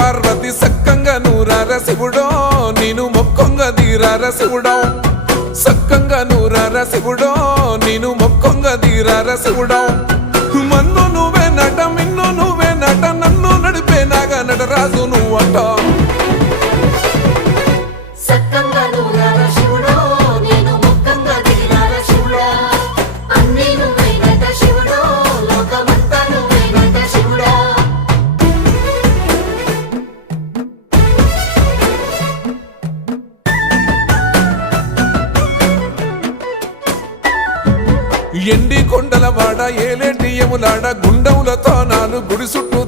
పార్వతి సక్కంగా నూరార శివుడో నేను మొక్కొంగ దీరార శివుడో సక్కంగా నూరార శివుడో నేను మొక్కొంగ దీరార శివుడో మన్ను నువ్వే నట మిన్ను నువ్వే నట నన్ను నడిపే నాగా నటరాజు నువ్వట ఎండి కొండల వాడ ఏలేటి యములాడ గుండములతో నాలు గుడి చుట్టూ